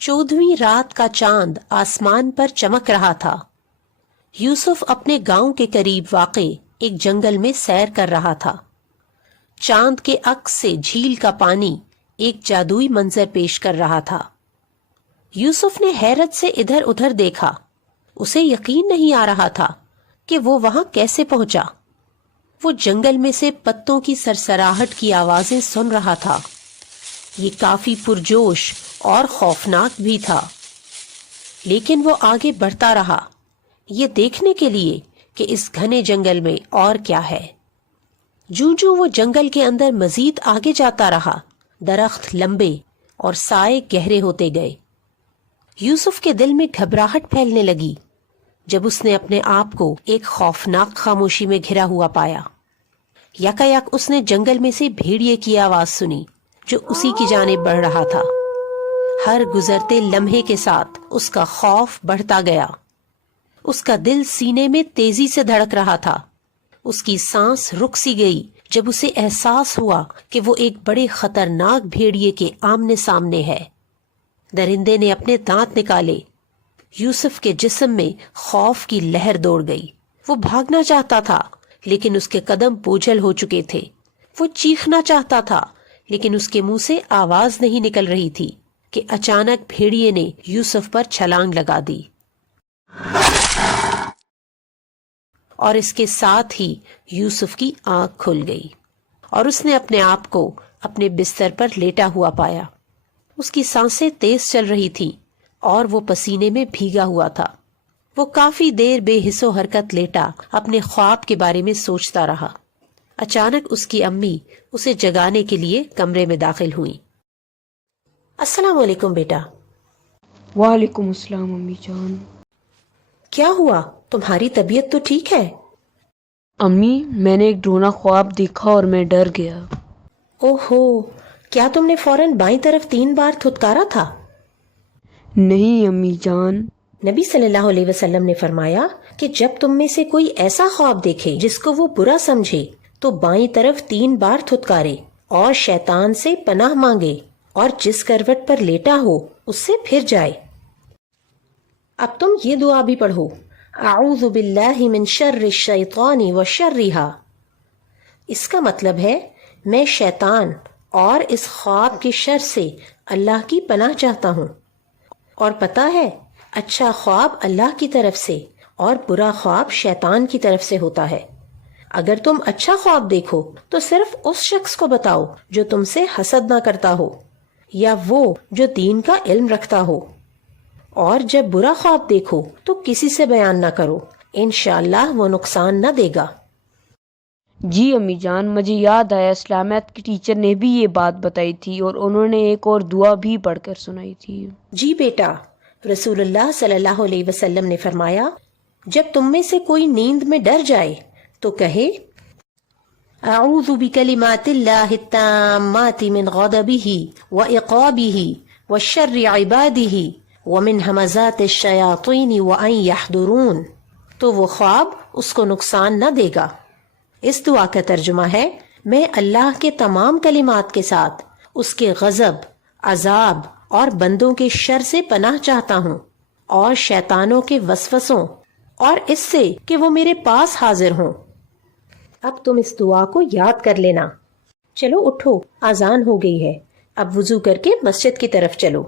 14वीं रात का चांद आसमान पर चमक रहा था। यूसुफ अपने गांव के करीब वाक़े एक जंगल में सैर कर रहा था। चांद के अक्स से झील का पानी एक जादुई मंजर पेश कर रहा था। यूसुफ ने हैरत से इधर उधर देखा। उसे यकीन नहीं आ रहा था कि वो वहां कैसे पहुंचा। वो जंगल में से पत्तों की सरसराहट की आवाजें सुन रहा था। ये काफी पुरजोश और खौफनाक भी था, लेकिन वो आगे बढ़ता रहा, ये देखने के लिए कि इस घने जंगल में और क्या है। जूं-जूं वो जंगल के अंदर मजीद आगे जाता रहा, दरख्त लंबे और साए गहरे होते गए। यूसुफ के दिल में घबराहट फैलने लगी जब उसने अपने आप को एक खौफनाक खामोशी में घिरा हुआ पाया। यकायक उसने जंगल में से भेड़िए की आवाज सुनी जो उसी की जानिब बढ़ रहा था। हर गुजरते लम्हे के साथ उसका खौफ बढ़ता गया। उसका दिल सीने में तेजी से धड़क रहा था। उसकी सांस रुक सी गई जब उसे एहसास हुआ कि वो एक बड़े खतरनाक भेड़िए के आमने सामने है। दरिंदे ने अपने दांत निकाले। यूसुफ के जिस्म में खौफ की लहर दौड़ गई। वो भागना चाहता था, लेकिन उसके कदम बोझल हो चुके थे। वो चीखना चाहता था, लेकिन उसके मुंह से आवाज नहीं निकल रही थी कि अचानक भेड़िए ने यूसुफ पर छलांग लगा दी और इसके साथ ही यूसुफ की आंख खुल गई और उसने अपने आप को अपने बिस्तर पर लेटा हुआ पाया। उसकी सांसें तेज चल रही थी और वो पसीने में भीगा हुआ था। वो काफी देर बेहिस्सो हरकत लेटा अपने ख्वाब के बारे में सोचता रहा। अचानक उसकी अम्मी उसे जगाने के लिए कमरे में दाखिल हुई। अस्सलाम वालेकुम बेटा। वालेकुम अस्सलाम अम्मी जान। क्या हुआ, तुम्हारी तबीयत तो ठीक है? अम्मी, मैंने एक डरोना ख्वाब देखा और मैं डर गया। ओहो, क्या तुमने फौरन बाईं तरफ 3 बार थुतकारा था? नहीं अम्मी जान। नबी सल्लल्लाहु अलैहि वसल्लम ने फरमाया कि जब तुम में से कोई ऐसा ख्वाब देखे जिसको वो बुरा समझे तो बाईं तरफ 3 बार थुतकारे और शैतान से पनाह मांगे और जिस करवट पर लेटा हो उससे फिर जाए। अब तुम ये दुआ भी पढ़ो, आऊज़ु बिल्लाहि मिन शर्रि शैतानी व शर्रिहा। इसका मतलब है मैं शैतान और इस ख्वाब के शर से अल्लाह की पनाह चाहता हूँ। और पता है, अच्छा ख्वाब अल्लाह की तरफ से और बुरा ख्वाब शैतान की तरफ से होता है। अगर तुम अच्छा ख्वाब देखो तो सिर्फ उस शख्स को बताओ जो तुमसे हसद ना करता हो या वो जो दीन का इल्म रखता हो। और जब बुरा ख्वाब देखो तो किसी से बयान ना करो, इंशाअल्लाह वो नुकसान न देगा। जी अम्मी जान, मुझे याद आया इस्लामियत की टीचर ने भी ये बात बताई थी और उन्होंने एक और दुआ भी पढ़कर सुनाई थी। जी बेटा, रसूलुल्लाह सल्लल्लाहु अलैहि वसल्लम ने फरमाया, जब तुम में से कोई नींद में डर जाए तो कहे, अऊज़ु बिकलिमातिल्लाहि ताम्माति मिन ग़ज़बिही व इक़ाबिही व शर्रि इबादिही व मिन हमज़ातिश शयातीन व अन यहदुरून। तो वो ख्वाब उसको नुकसान न देगा। इस दुआ का तर्जुमा है, मैं अल्लाह के तमाम कलिमात के साथ उसके गजब, अजाब और बंदों के शर से पनाह चाहता हूँ और शैतानों के वसवसों और इससे कि वो मेरे पास हाजिर हों। अब तुम इस दुआ को याद कर लेना। चलो उठो, आजान हो गई है। अब वुजू करके मस्जिद की तरफ चलो।